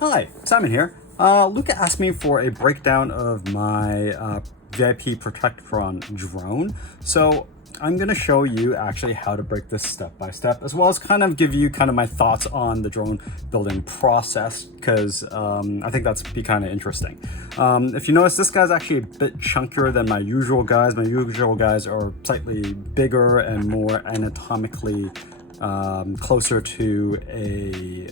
Hi, Simon here. Luca asked me for a breakdown of my VIP Protectron drone. So I'm going to show you actually how to break this step by step, as well as kind of give you kind of my thoughts on the drone building process, because I think that's be kind of interesting. If you notice, this guy's actually a bit chunkier than my usual guys. My usual guys are slightly bigger and more anatomically closer to a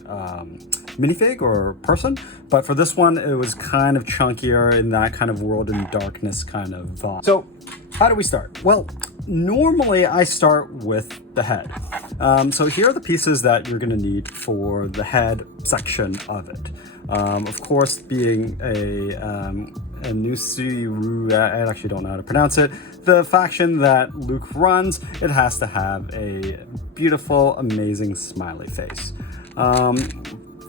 minifig or person, but for this one it was kind of chunkier in that kind of world and darkness kind of vibe. So how do we start? Well, normally I start with the head. So here are the pieces that you're going to need for the head section of it. Of course, being a Nusiru, I actually don't know how to pronounce it, the faction that Luke runs, it has to have a beautiful, amazing smiley face.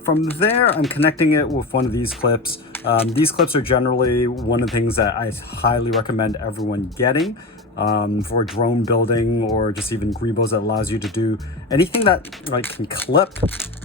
From there, I'm connecting it with one of these clips. These clips are generally one of the things that I highly recommend everyone getting for drone building, or just even greebles that allows you to do anything that can clip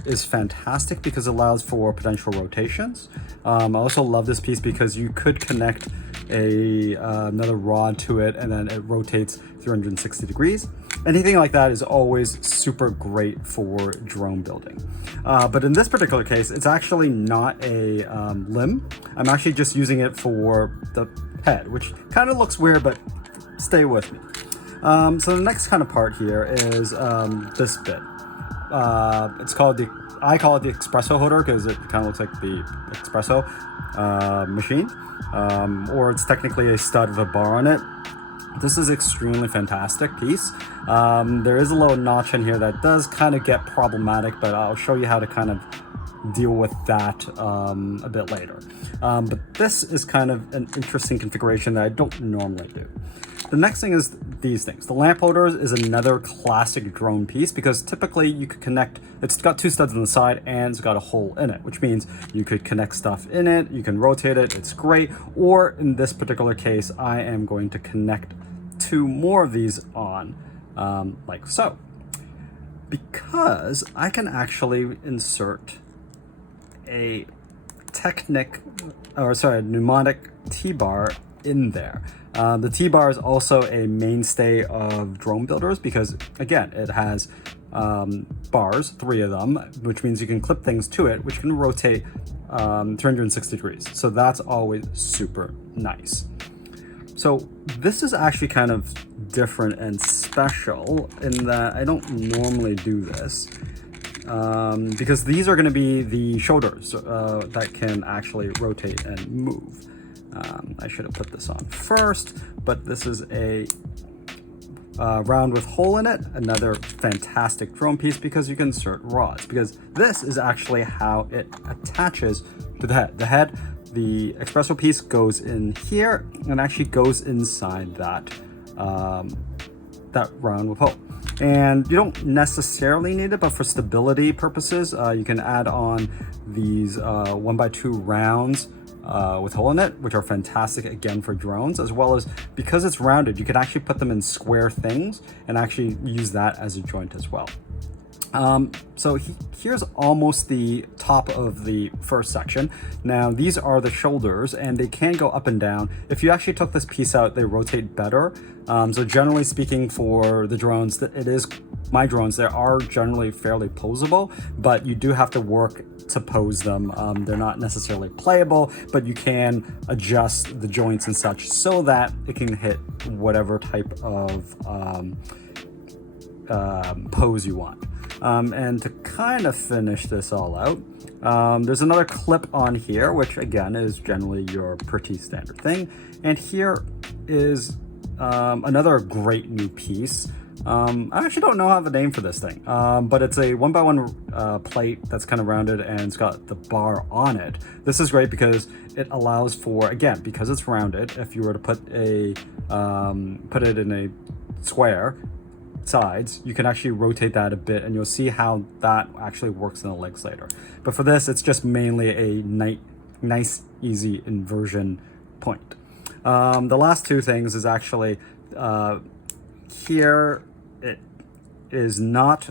is fantastic because it allows for potential rotations. I also love this piece because you could connect another rod to it and then it rotates 360 degrees. Anything like that is always super great for drone building. But in this particular case, it's actually not a limb. I'm actually just using it for the head, which kind of looks weird, but stay with me. So the next kind of part here is this bit. I call it the espresso holder because it kind of looks like the espresso machine, or it's technically a stud with a bar on it. This is extremely fantastic piece. There is a little notch in here that does kind of get problematic, but I'll show you how to kind of deal with that a bit later. But this is kind of an interesting configuration that I don't normally do. The next thing is these things. The lamp holders is another classic drone piece because typically you could connect, it's got two studs on the side and it's got a hole in it, which means you could connect stuff in it, you can rotate it, it's great. Or in this particular case, I am going to connect two more of these on, like so. Because I can actually insert a pneumatic T-bar in there. The T-bar is also a mainstay of drone builders because, again, it has bars, 3 of them, which means you can clip things to it, which can rotate 360 degrees. So that's always super nice. So this is actually kind of different and special in that I don't normally do this. Because these are going to be the shoulders that can actually rotate and move. I should have put this on first, but this is a round with hole in it, another fantastic drone piece because you can insert rods, because this is actually how it attaches to the head. The espresso piece goes in here and actually goes inside that that round with hole. And you don't necessarily need it, but for stability purposes, you can add on these 1x2 rounds with hole in it, which are fantastic again for drones, as well as because it's rounded, you can actually put them in square things and actually use that as a joint as well. So here's almost the top of the first section. Now these are the shoulders and they can go up and down. If you actually took this piece out, they rotate better. So generally speaking, for the drones, my drones, they are generally fairly posable, but you do have to work to pose them. They're not necessarily playable, but you can adjust the joints and such so that it can hit whatever type of pose you want. And to kind of finish this all out, there's another clip on here, which again is generally your pretty standard thing. And here is another great new piece. I actually don't know how to name for this thing, but it's a 1x1 plate that's kind of rounded and it's got the bar on it. This is great because it allows for, again, because it's rounded, if you were to put it in a square sides, you can actually rotate that a bit and you'll see how that actually works in the legs later. But for this, it's just mainly a nice, easy inversion point. The last two things is actually here it is not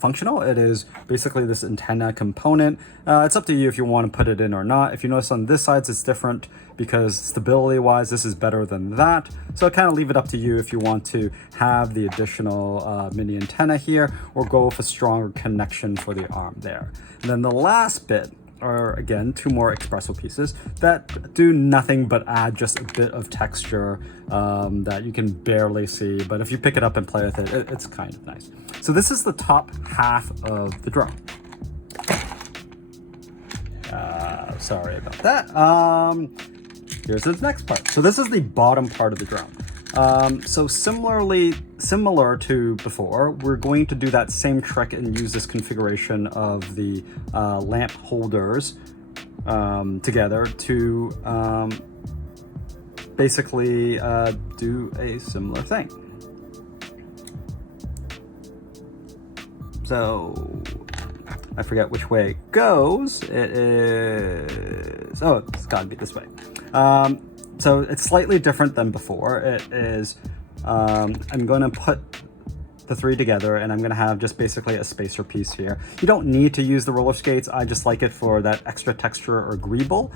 functional. It is basically this antenna component. It's up to you if you want to put it in or not. If you notice on this side, it's different because stability wise, this is better than that. So kind of leave it up to you if you want to have the additional mini antenna here or go with a stronger connection for the arm there. And then the last bit are, again, 2 more espresso pieces that do nothing but add just a bit of texture that you can barely see. But if you pick it up and play with it, it's kind of nice. So this is the top half of the drone. Sorry about that. Here's the next part. So this is the bottom part of the drone. So similar to before, we're going to do that same trick and use this configuration of the lamp holders together to basically do a similar thing. So I forget which way it goes. It is, oh, it's gotta be this way. So it's slightly different than before. It is, I'm going to put the 3 together and I'm going to have just basically a spacer piece here. You don't need to use the roller skates. I just like it for that extra texture or greeble.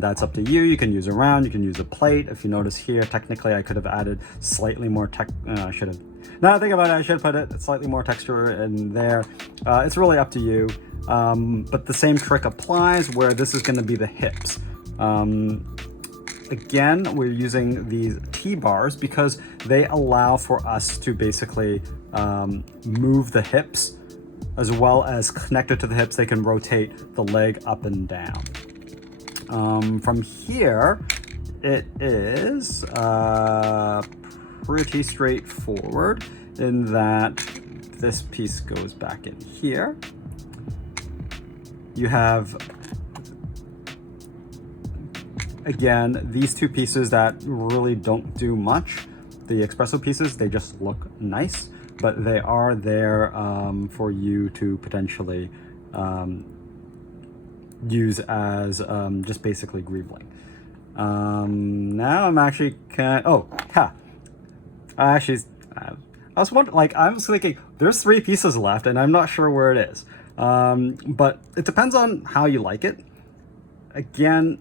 That's up to you. You can use a round, you can use a plate. If you notice here, technically I could have added slightly more I should have, now I think about it, I should put it slightly more texture in there. It's really up to you. But the same trick applies where this is going to be the hips. Again, we're using these T-bars because they allow for us to basically move the hips, as well as connected to the hips, they can rotate the leg up and down. From here, it is pretty straightforward in that this piece goes back in here. You have, again, these 2 pieces that really don't do much. The espresso pieces, they just look nice, but they are there for you to potentially use as just basically greeveling. Now I'm actually I was wondering, like, I was thinking there's 3 pieces left and I'm not sure where it is. But it depends on how you like it. Again,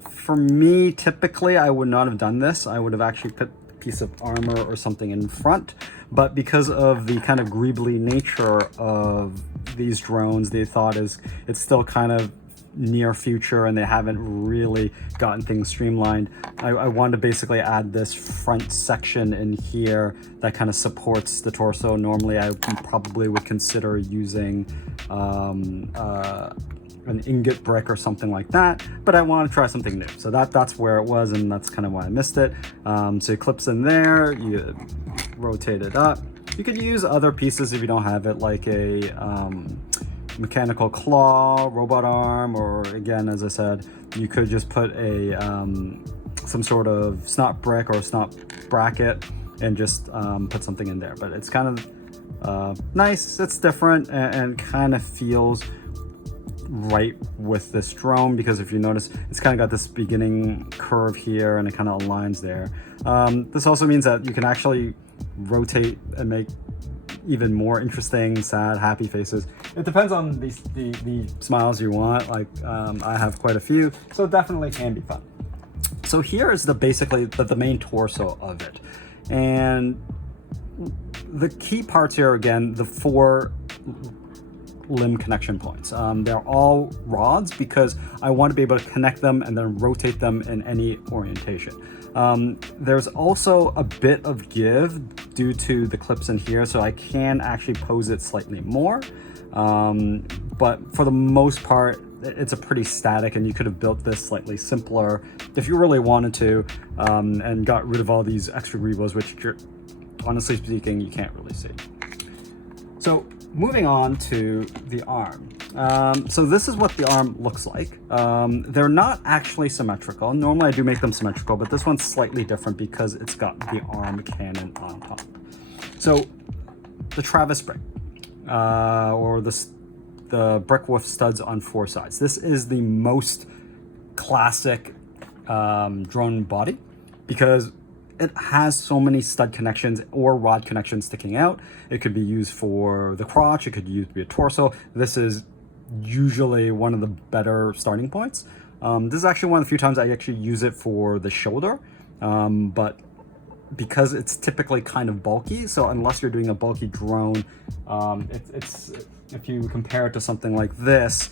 for me, typically, I would not have done this. I would have actually put a piece of armor or something in front. But because of the kind of greebly nature of these drones, they thought it's still kind of near future and they haven't really gotten things streamlined. I wanted to basically add this front section in here that kind of supports the torso. Normally, I probably would consider using an ingot brick or something like that, but I want to try something new. So that's where it was, and that's kind of why I missed it. So it clips in there, you rotate it up. You could use other pieces if you don't have it, like a mechanical claw, robot arm, or again, as I said, you could just put a some sort of snot brick or snot bracket and just put something in there. But it's kind of nice, it's different, and kind of feels right with this drone, because if you notice, it's kind of got this beginning curve here and it kind of aligns there. This also means that you can actually rotate and make even more interesting, sad, happy faces. It depends on the smiles you want. Like I have quite a few, so it definitely can be fun. So here is basically the main torso of it, and the key parts here, again, the 4 limb connection points. They're all rods because I want to be able to connect them and then rotate them in any orientation. There's also a bit of give due to the clips in here, so I can actually pose it slightly more. But for the most part, it's a pretty static, and you could have built this slightly simpler if you really wanted to, and got rid of all these extra greebles, which, honestly speaking, you can't really see. So moving on to the arm. So this is what the arm looks like. They're not actually symmetrical. Normally I do make them symmetrical, but this one's slightly different because it's got the arm cannon on top. So the Travis brick, or the brick with studs on 4 sides. This is the most classic drone body because it has so many stud connections or rod connections sticking out. It could be used for the crotch, it could be used to be a torso. This is usually one of the better starting points. This is actually one of the few times I actually use it for the shoulder, but because it's typically kind of bulky, so unless you're doing a bulky drone, it's if you compare it to something like this,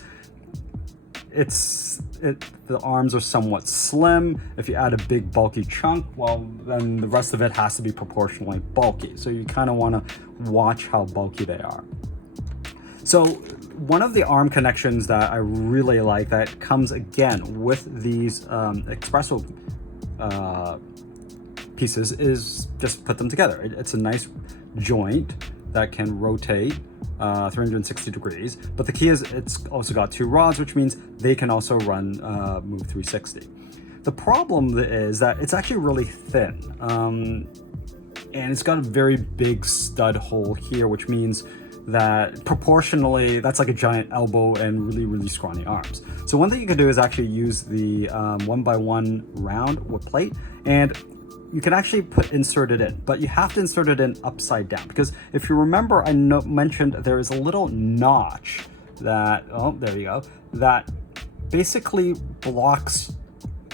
the arms are somewhat slim. If you add a big bulky chunk, well, then the rest of it has to be proportionally bulky. So you kind of want to watch how bulky they are. So one of the arm connections that I really like that comes again with these espresso pieces is just put them together. It's a nice joint that can rotate 360 degrees, but the key is it's also got two rods, which means they can also run move 360. The problem is that it's actually really thin, and it's got a very big stud hole here, which means that proportionally that's like a giant elbow and really scrawny arms. So one thing you can do is actually use the 1x1 round wood plate, and you can actually insert it in, but you have to insert it in upside down, because if you remember, I mentioned there is a little notch that, oh, there you go, that basically blocks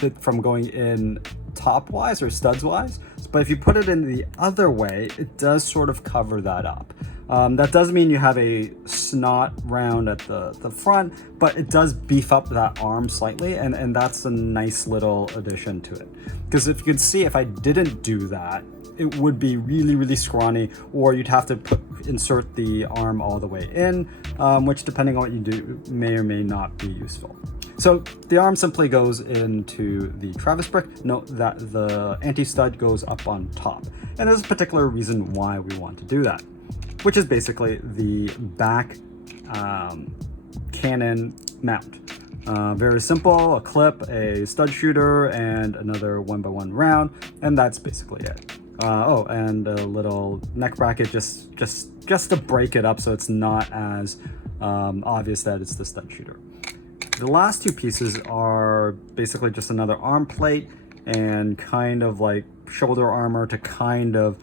it from going in top-wise or studs-wise. But if you put it in the other way, it does sort of cover that up. That does mean you have a snot round at the front, but it does beef up that arm slightly, and that's a nice little addition to it. Because if you can see, if I didn't do that, it would be really scrawny, or you'd have to insert the arm all the way in, which depending on what you do may or may not be useful. So the arm simply goes into the Travis brick. Note that the anti-stud goes up on top. And there's a particular reason why we want to do that, which is basically the back cannon mount. Very simple, a clip, a stud shooter, and another 1x1 round, and that's basically it. Oh, and a little neck bracket just to break it up so it's not as obvious that it's the stud shooter. The last two pieces are basically just another arm plate and kind of like shoulder armor to kind of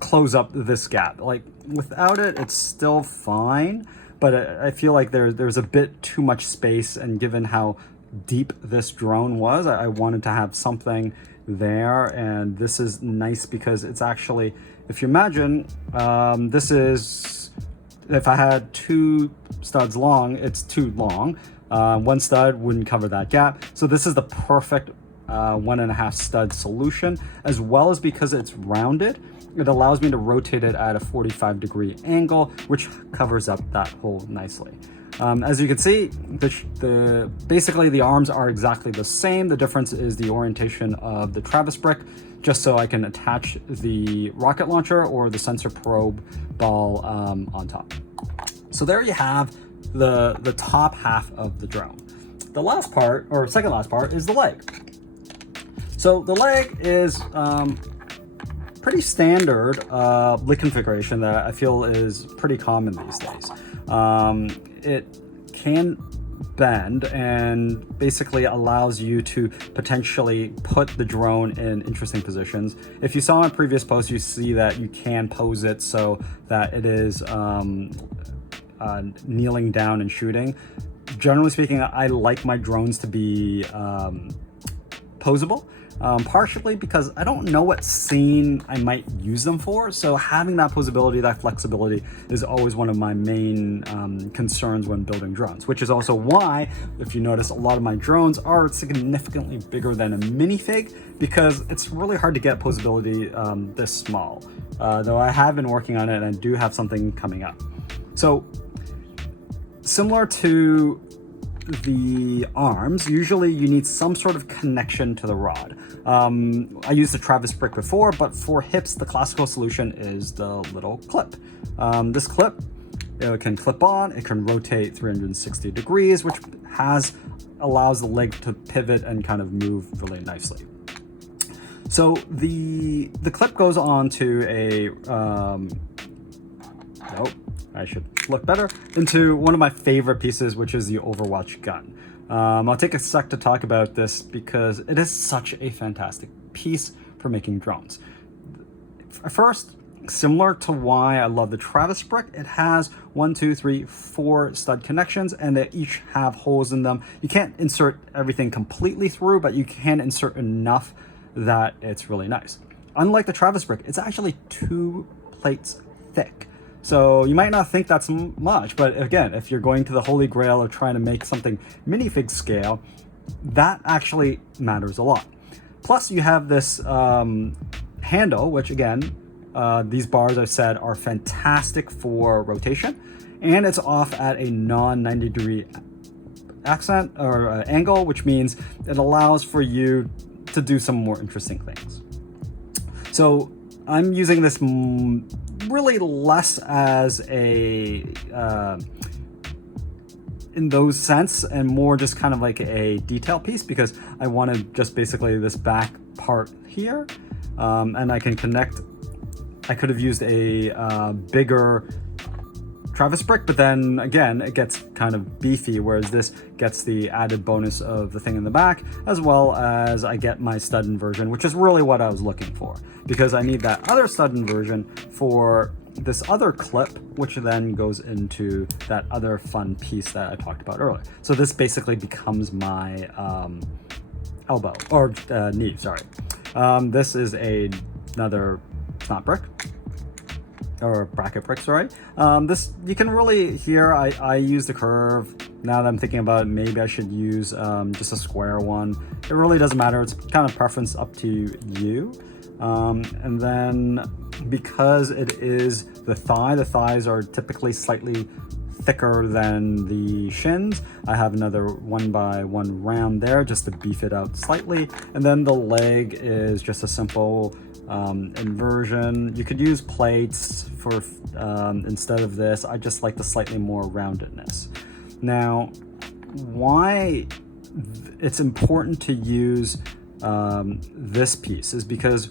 close up this gap. Like without it, it's still fine, but I feel like there's a bit too much space, and given how deep this drone was, I wanted to have something there. And this is nice because it's actually, if you imagine, this is, if I had two studs long, it's too long. One stud wouldn't cover that gap. So this is the perfect 1.5 stud solution, as well as because it's rounded, it allows me to rotate it at a 45-degree angle, which covers up that hole nicely. As you can see, basically the arms are exactly the same. The difference is the orientation of the Travis brick, just so I can attach the rocket launcher or the sensor probe ball on top. So there you have the top half of the drone. The last part, or second last part, is the leg. So the leg is pretty standard leg configuration that I feel is pretty common these days. It can bend and basically allows you to potentially put the drone in interesting positions. If you saw my previous post, you see that you can pose it so that it is kneeling down and shooting. Generally speaking, I like my drones to be posable. Partially because I don't know what scene I might use them for, so having that posability, that flexibility is always one of my main concerns when building drones, which is also why, if you notice, a lot of my drones are significantly bigger than a minifig, because it's really hard to get posability this small, though I have been working on it and I do have something coming up. So similar to the arms, usually you need some sort of connection to the rod. I used the Travis brick before, but for hips, the classical solution is the little clip. This clip, it can clip on, it can rotate 360 degrees, which allows the leg to pivot and kind of move really nicely. So the clip goes on to a, I should look better, into one of my favorite pieces, which is the Overwatch gun. I'll take a sec to talk about this because it is such a fantastic piece for making drones. First, similar to why I love the Travis brick, it has 1, 2, 3, 4 stud connections, and they each have holes in them. You can't insert everything completely through, but you can insert enough that it's really nice. Unlike the Travis brick, it's actually 2 plates thick. So you might not think that's much, but again, if you're going to the holy grail of trying to make something minifig scale, that actually matters a lot. Plus you have this handle, which again, these bars I've said are fantastic for rotation, and it's off at a non-90 degree accent or angle, which means it allows for you to do some more interesting things. So I'm using this really less as a in those sense, and more just kind of like a detail piece, because I wanted just basically this back part here, and I can connect. I could have used a bigger Travis brick, but then again, it gets kind of beefy, whereas this gets the added bonus of the thing in the back, as well as I get my stud inversion, which is really what I was looking for, because I need that other stud inversion for this other clip, which then goes into that other fun piece that I talked about earlier. So this basically becomes my elbow, or knee, sorry. This is another snot brick, or bracket brick, sorry. This, you can really, here I use the curve. Now that I'm thinking about it, maybe I should use just a square one. It really doesn't matter, it's kind of preference up to you. And then because it is the thighs are typically slightly thicker than the shins, I have another 1x1 round there just to beef it out slightly. And then the leg is just a simple inversion. You could use plates for instead of this. I just like the slightly more roundedness. Now, why it's important to use this piece is because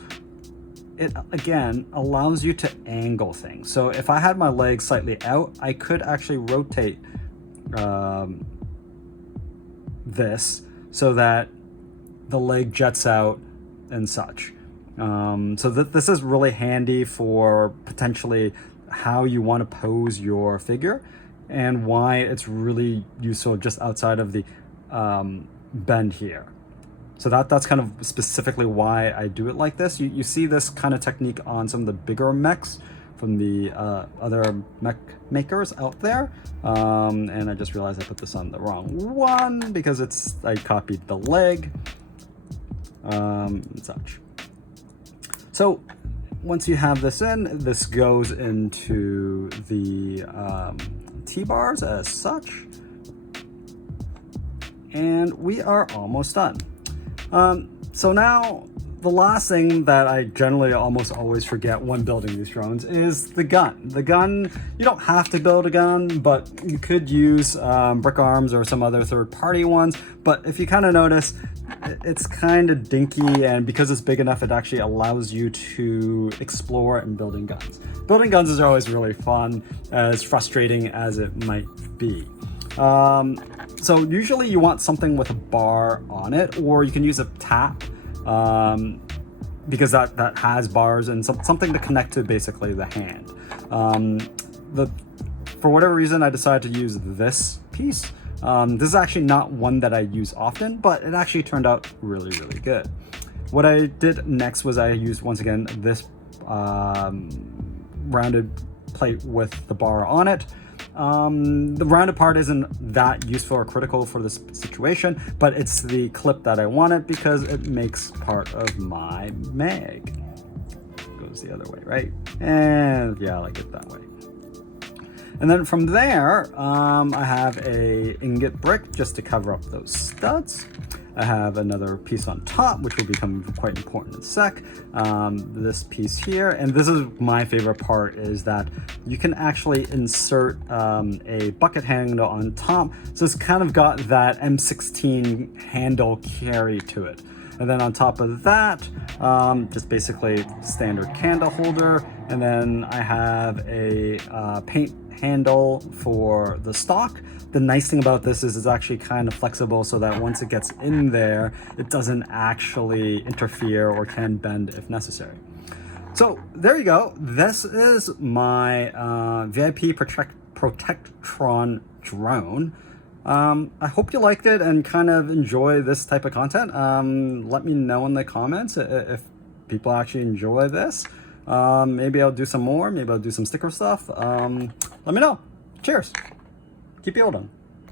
it, again, allows you to angle things. So if I had my legs slightly out, I could actually rotate this so that the leg jets out and such. So this is really handy for potentially how you want to pose your figure, and why it's really useful just outside of the bend here. So that's kind of specifically why I do it like this. You see this kind of technique on some of the bigger mechs from the other mech makers out there. And I just realized I put this on the wrong one because I copied the leg and such. So once you have this in, this goes into the T-bars as such. And we are almost done. So now the last thing that I generally almost always forget when building these drones is the gun. The gun, you don't have to build a gun, but you could use brick arms or some other third-party ones. But if you kind of notice, it's kind of dinky, and because it's big enough, it actually allows you to explore in building guns. Building guns is always really fun, as frustrating as it might be. So usually you want something with a bar on it, or you can use a tap, because that has bars and something to connect to basically the hand. For whatever reason, I decided to use this piece. This is actually not one that I use often, but it actually turned out really, really good. What I did next was I used, once again, this rounded plate with the bar on it. The rounded part isn't that useful or critical for this situation, but it's the clip that I wanted because it makes part of my mag. Goes the other way, right? And yeah, I like it that way. And then from there, I have a ingot brick just to cover up those studs. I have another piece on top, which will become quite important in a sec. This piece here, and this is my favorite part, is that you can actually insert a bucket handle on top. So it's kind of got that M16 handle carry to it. And then on top of that, just basically standard candle holder. And then I have a paint handle for the stock. The nice thing about this is it's actually kind of flexible so that once it gets in there, it doesn't actually interfere or can bend if necessary. So there you go. This is my VIP Protectron drone. I hope you liked it and kind of enjoy this type of content. Let me know in the comments if people actually enjoy this. Maybe I'll do some more. Maybe I'll do some sticker stuff. Let me know. Cheers. Keep building.